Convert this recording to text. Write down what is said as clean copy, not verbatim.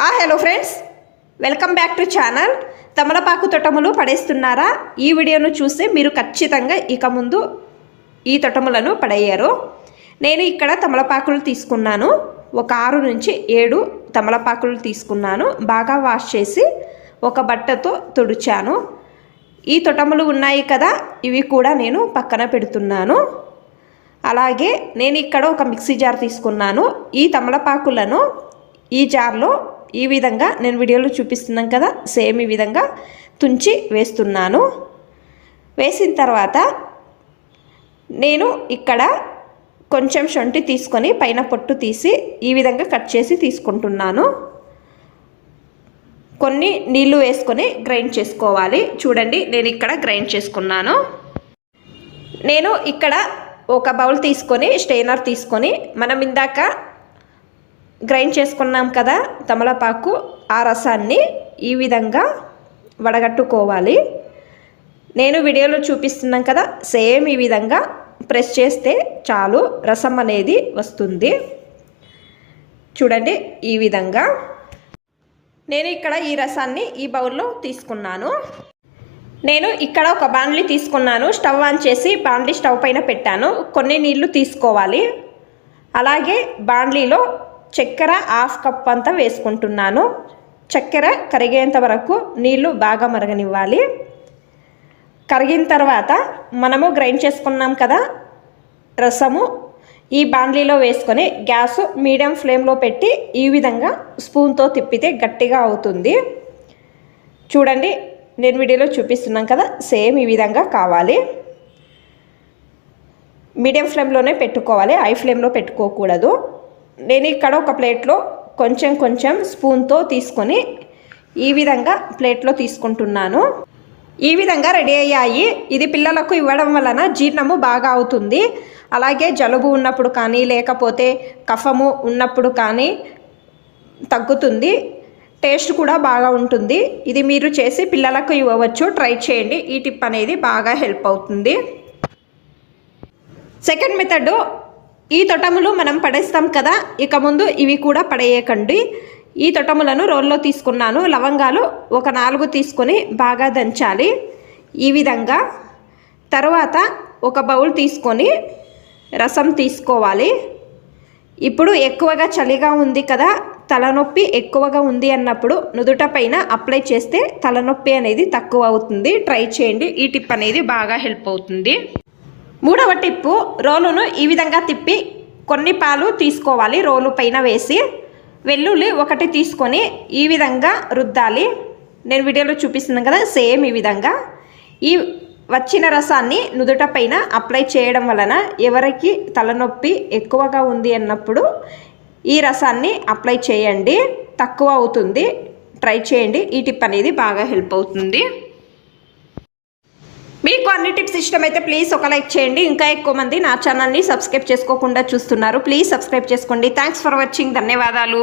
Hello friends, welcome back to channel. తమలపాకు తొటములు పడేస్తున్నారా? ఈ వీడియోను చూస్తే మీరు ఖచ్చితంగా ఇక ముందు ఈ తొటములను పడేయరు. నేను ఇక్కడ తమలపాకులు తీసుకున్నాను. ఒక 6 నుంచి 7 తమలపాకులు తీసుకున్నాను. బాగా వాష్ చేసి ఒక బట్టతో తుడిచాను. ఈ తొటములు ఉన్నాయి కదా, ఇవి కూడా నేను పక్కన పెడుతున్నాను. అలాగే నేను ఇక్కడ ఒక మిక్సీ జార్ తీసుకున్నాను. ఈ తమలపాకులను ఈ జార్లో ఈ విధంగా నేను వీడియోలో చూపిస్తున్నాను కదా, సేమ్ ఈ విధంగా తుంచి వేస్తున్నాను. వేసిన తర్వాత నేను ఇక్కడ కొంచెం శొంఠి తీసుకొని పైన పొట్టు తీసి ఈ విధంగా కట్ చేసి తీసుకుంటున్నాను. కొన్ని నీళ్లు వేసుకొని గ్రైండ్ చేసుకోవాలి. చూడండి, నేను ఇక్కడ గ్రైండ్ చేసుకున్నాను. నేను ఇక్కడ ఒక బౌల్ తీసుకొని స్ట్రెయినర్ తీసుకొని మనం ఇందాక గ్రైండ్ చేసుకున్నాం కదా తమలపాకు, ఆ రసాన్ని ఈ విధంగా వడగట్టుకోవాలి. నేను వీడియోలో చూపిస్తున్నాం కదా, సేమ్ ఈ విధంగా ప్రెస్ చేస్తే చాలు, రసం అనేది వస్తుంది. చూడండి, ఈ విధంగా నేను ఇక్కడ ఈ రసాన్ని ఈ బౌల్లో తీసుకున్నాను. నేను ఇక్కడ ఒక బాండ్లీ తీసుకున్నాను. స్టవ్ ఆన్ చేసి బాండ్లీ స్టవ్ పైన పెట్టాను. కొన్ని నీళ్లు తీసుకోవాలి. అలాగే బాండ్లీలో చక్కెర 1/2 కప్ అంతా వేసుకుంటున్నాను. చక్కెర కరిగేంత వరకు నీళ్లు బాగా మరగనివ్వాలి. కరిగిన తర్వాత మనము గ్రైండ్ చేసుకున్నాం కదా రసము, ఈ బాండ్లీలో వేసుకొని గ్యాస్ మీడియం ఫ్లేమ్లో పెట్టి ఈ విధంగా స్పూన్తో తిప్పితే గట్టిగా అవుతుంది. చూడండి, నేను వీడియోలో చూపిస్తున్నాను కదా, సేమ్ ఈ విధంగా కావాలి. మీడియం ఫ్లేమ్లోనే పెట్టుకోవాలి, హై ఫ్లేమ్లో పెట్టుకోకూడదు. నేను ఇక్కడ ఒక ప్లేట్లో కొంచెం స్పూన్తో తీసుకొని ఈ విధంగా ప్లేట్లో తీసుకుంటున్నాను. ఈ విధంగా రెడీ అయ్యాయి. ఇది పిల్లలకు ఇవ్వడం వలన జీర్ణము బాగా అవుతుంది. అలాగే జలుబు ఉన్నప్పుడు కానీ లేకపోతే కఫము ఉన్నప్పుడు కానీ తగ్గుతుంది. టేస్ట్ కూడా బాగా ఉంటుంది. ఇది మీరు చేసి పిల్లలకు ఇవ్వవచ్చు. ట్రై చేయండి. ఈ టిప్ అనేది బాగా హెల్ప్ అవుతుంది. సెకండ్ మెథడ్, ఈ తొటములు మనం పడేస్తాం కదా, ఇక ముందు ఇవి కూడా పడేయకండి. ఈ తొటములను రోల్లో తీసుకున్నాను. లవంగాలు ఒక 4 తీసుకొని బాగా దంచాలి ఈ విధంగా. తర్వాత ఒక బౌల్ తీసుకొని రసం తీసుకోవాలి. ఇప్పుడు ఎక్కువగా చలిగా ఉంది కదా, తలనొప్పి ఎక్కువగా ఉంది అన్నప్పుడు నుదుట పైన అప్లై చేస్తే తలనొప్పి అనేది తక్కువ అవుతుంది. ట్రై చేయండి. ఈ టిప్ అనేది బాగా హెల్ప్ అవుతుంది. మూడవ టిప్పు, రోలును ఈ విధంగా తిప్పి కొన్ని పాలు తీసుకోవాలి. రోలు పైన వేసి వెల్లుల్లి 1 తీసుకొని ఈ విధంగా రుద్దాలి. నేను వీడియోలో చూపిస్తున్నాను కదా, సేమ్ ఈ విధంగా. ఈ వచ్చిన రసాన్ని నుదుట పైన అప్లై చేయడం వలన ఎవరికి తలనొప్పి ఎక్కువగా ఉంది అన్నప్పుడు ఈ రసాన్ని అప్లై చేయండి, తక్కువ అవుతుంది. ట్రై చేయండి. ఈ టిప్ అనేది బాగా హెల్ప్ అవుతుంది. మీకు అన్ని టిప్స్ ఇష్టమైతే ప్లీజ్ ఒక లైక్ చేయండి. ఇంకా ఎక్కువ మంది నా ఛానల్ని సబ్స్క్రైబ్ చేసుకోకుండా చూస్తున్నారు. ప్లీజ్ సబ్స్క్రైబ్ చేసుకోండి. Thanks for watching. ధన్యవాదాలు.